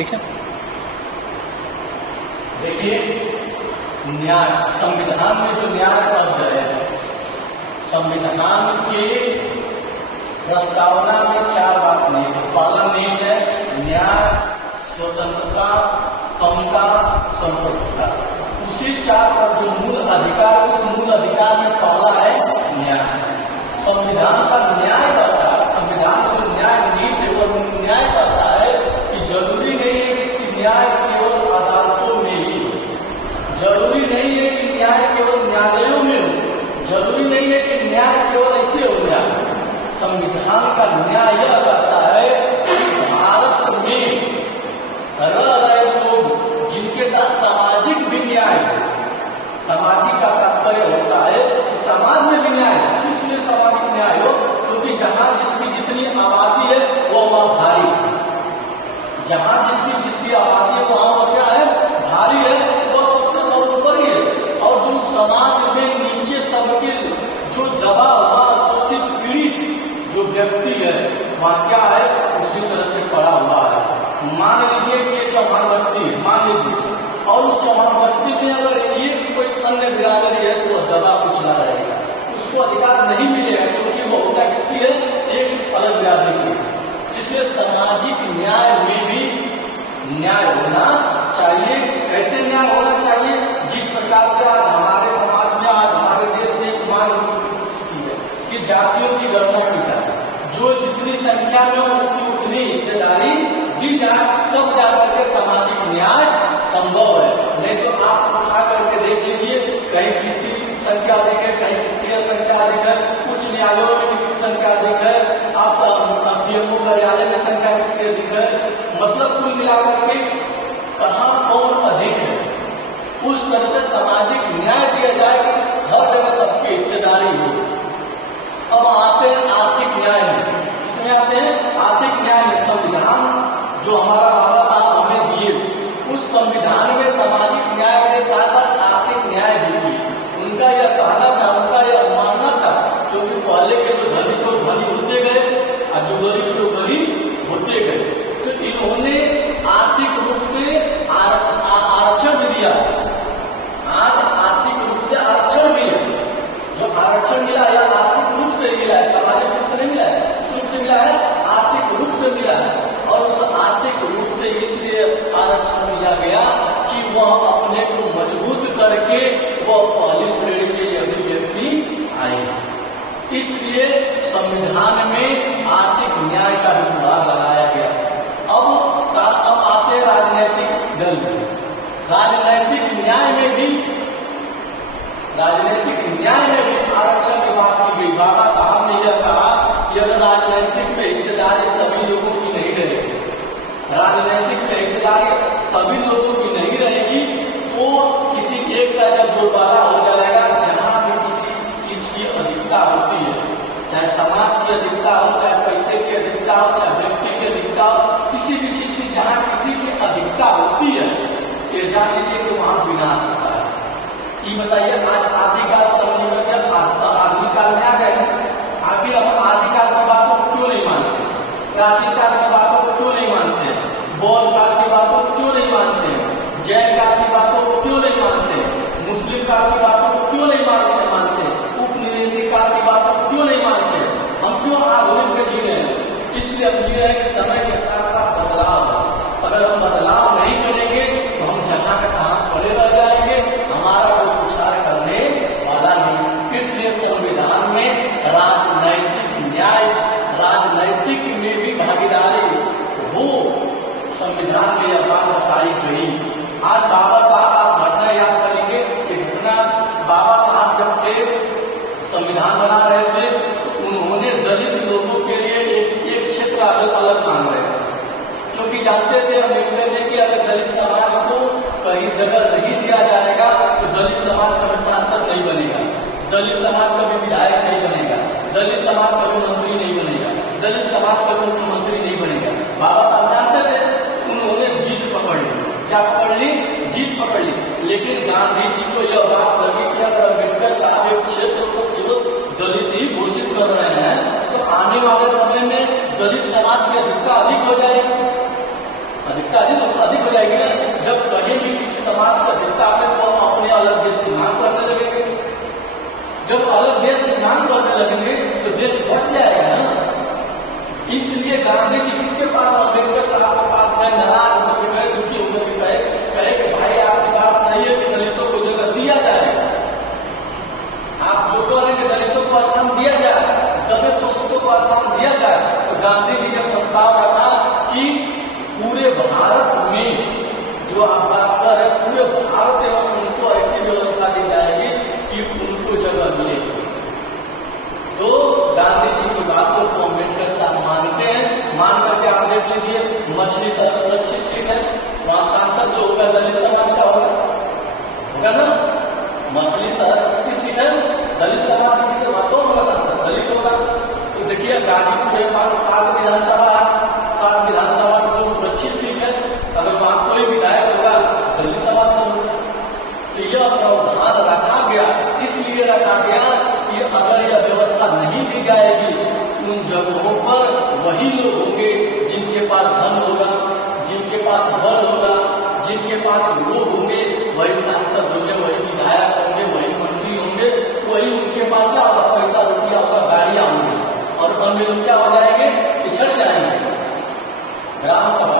ठीक है। देखिए, न्याय, संविधान में जो न्याय शब्द है, संविधान के प्रस्तावना में 4 बात नहीं है। पहला नियम है न्याय, स्वतंत्रता, समता, संप्रभुता। उसी 4 पर जो मूल अधिकार, उस मूल अधिकार में पहला है न्याय। संविधान का न्याय कहता है, संविधान जो न्याय नीति है वो न्याय कहता है कि जरूरी नहीं है कि न्याय केवल अदालतों में ही हो, जरूरी नहीं है कि न्याय केवल न्यायालयों में हो, जरूरी नहीं है कि न्याय केवल ऐसे हो न्याय। संविधान का न्याय यह कहता है कि भारत में रह रहे लोग जिनके साथ सामाजिक भी न्याय है, सामाजिक का तात्पर्य होता है कि समाज में भी न्याय है। इसलिए सामाजिक न्याय हो क्योंकि जहां जिसकी जितनी आबादी है वो वहां भारी है, जहां जिसकी आबादी है वहां क्या है, भारी है, वो सबसे सर्वोपरि है। और जो समाज में नीचे तबके, जो दबा हुआ, शोषित, पीड़ित जो व्यक्ति है वहां क्या है, उसी तरह से पड़ा हुआ है। मान लीजिए कि ये चौहान बस्ती है, मान लीजिए, और उस चौहान बस्ती में अगर एक कोई अन्य बिरादरी है तो दबा कुचला रहेगा, उसको अधिकार नहीं मिलेगा क्योंकि वो होता किसकी है, एक अलग बिरादरी की। इसलिए सामाजिक न्याय में भी न्याय होना चाहिए। कैसे न्याय होना चाहिए? जिस प्रकार से आज हमारे समाज में, आज हमारे देश में एक मांग उठ चुकी है कि जातियों की गणना की जाए, जो जितनी संख्या में उसकी उतनी हिस्सेदारी दी जाए, तब जाकर के सामाजिक न्याय संभव है। नहीं तो आप उठा करके देख लीजिए, कहीं किसकी संख्या अधिक है, कहीं किसकी संख्या अधिक है, उच्च न्यायालयों में किसकी संख्या अधिक है, आप पीएमओ कार्यालय में संख्या किसकी अधिक है, मतलब कुल मिलाकर के कहाँ कौन अधिक है, उस तरह से सामाजिक न्याय दिया जाए कि हर जगह सबकी हिस्सेदारी हो। अब आते हैं आर्थिक न्याय में, इसमें आते हैं आर्थिक न्याय में। संविधान जो हमारा बाबा साहब हमें दिए, उस संविधान में सामाजिक न्याय के साथ साथ आर्थिक न्याय भी दिए। उनका यह कहना था, उनका यह मानना था, क्योंकि पहले के जो धनी तो धनी होते गए और जो गरीब तो गरीब होते गए, तो इन्होंने आर्थिक रूप से आरक्षण भी दिया। आज आर्थिक रूप से आरक्षण भी है, जो आरक्षण मिला है आर्थिक रूप से मिला है, सामाजिक रूप से नहीं मिला है, किस रूप से मिला है, आर्थिक रूप से मिला है। और उस आर्थिक रूप से इसलिए आरक्षण दिया गया कि वह अपने को मजबूत करके वह पहली श्रेणी के यदि व्यक्ति आए, इसलिए संविधान में आर्थिक न्याय का भी विभाग लगाया गया। अब आते हैं राजनीतिक दल में। राजनीतिक न्याय में भी आरक्षण की बात की गई। बाबा साहब ने यह कहा कि अगर राजनीतिक में हिस्सेदारी सभी लोगों की नहीं रहेगी, राजनीतिक में हिस्सेदारी सभी लोगों की नहीं रहेगी, तो किसी एक का जब बोलबाला हो जाएगा, जहां भी किसी चीज की अधिकता होती है, चाहे समाज की अधिकता हो, चाहे पैसे की अधिकता हो, चाहे व्यक्ति की अधिकता हो, किसी भी चीज की जहां किसी की अधिकता होती है, ये जान लीजिए कि वहां विनाश होता है। कि बताइए, आज आदिकाल समझ करके आधुनिक काल में आ गए, आखिर हम आदिकाल की बातों को क्यों नहीं मानते, प्राचीन काल की बातों को क्यों नहीं मानते, बौद्ध काल की बातों को क्यों नहीं मानते, जैन काल की बातों को क्यों नहीं मानते, मुस्लिम काल की बातों को क्यों नहीं मानते, उपनिवेशिक काल की बातों को क्यों नहीं मानते, हम क्यों आधुनिक में जी रहे हैं? इसलिए हम जी रहे हैं कि समय के साथ साथ बदलाव है। अगर हम बदलाव नहीं करेंगे तो हम जहां का तहां पड़े रह जाएंगे, हमारा कोई विचार करने वाला नहीं। इसलिए संविधान में राजनैतिक न्याय, राजनैतिक में भी भागीदारी हो, संविधान में यह बात बताई गई। आज बाबा साहब, आप घटना याद करेंगे कि घटना बाबा साहब जब थे, संविधान बना रहे थे, तो उन्होंने दलित लोगों के लिए एक क्षेत्र अलग अलग मान रहे थे, क्योंकि जानते थे, हम देखते थे कि अगर दलित समाज को कहीं जगह नहीं दिया जाएगा तो दलित समाज कभी सांसद नहीं बनेगा, दलित समाज कभी विधायक नहीं बनेगा, दलित समाज कभी मंत्री नहीं बनेगा, दलित समाज कभी मुख्यमंत्री नहीं बनेगा। बाबा साहब जानते थे, उन्होंने जीत पकड़ ली। क्या पकड़ ली? जीत पकड़ ली। लेकिन गांधी जी को यह बात लगी कि अगर अम्बेडकर साहब एक क्षेत्र को केवल दलित ही घोषित कर रहे हैं तो आने वाले समय में दलित समाज की अधिकता अधिक हो जाएगी, अधिकता अधिक हो जाएगी ना, जब कहीं भी किसी समाज का हित आवे तो हम अपने अलग देश की मांग करने लगेंगे। जब अलग देश की मांग करने लगेंगे तो देश बढ़ जाएगा ना। इसलिए गांधी जी किसके पास, अम्बेडकर साहब के पास गए, नाराज होकर गए, दुखी होकर कहे कि भाई आपकी बात सही है कि दलितों को जगह दिया जाए, आप जो कह रहे हैं कि दलितों को स्थान दिया जाए, दबे शोषितों को स्थान दिया जाए। तो गांधी जी ने प्रस्ताव रखा कि पूरे भारत में जो आप बात कर रहे हैं, पूरे भारत में उनको ऐसी व्यवस्था दी जाएगी कि उनको जगह मिलेगी। तो गांधी जी की बातों को अम्बेडकर साहब मानते हैं। मान करके आप देख लीजिए, मछली सुरक्षित सीट है, वहां सांसद जो होगा दलित समाज का होगा ना, मछली सुरक्षित सीट है, दलित समाज की सीट, वहां तो होगा सांसद दलित होगा। तो देखिए गाजीपुर में 7 विधानसभा तो सुरक्षित सीट है, अगर वहां कोई विधायक होगा दलित समाज से होगा। तो यह प्रावधान रखा गया, इसलिए रखा गया कि अगर यह व्यवस्था नहीं दी जाएगी, उन जगहों पर वही लोग होंगे जिनके पास धन होगा, जिनके पास बल होगा, जिनके पास लोग होंगे, वही सांसद होंगे, वही विधायक होंगे, वही मंत्री होंगे, वही उनके पास क्या होगा, पैसा रुपया होगा, गाड़ियां होंगी, और अन्य लोग क्या हो जाएंगे, पिछड़ जाएंगे। ग्राम सभा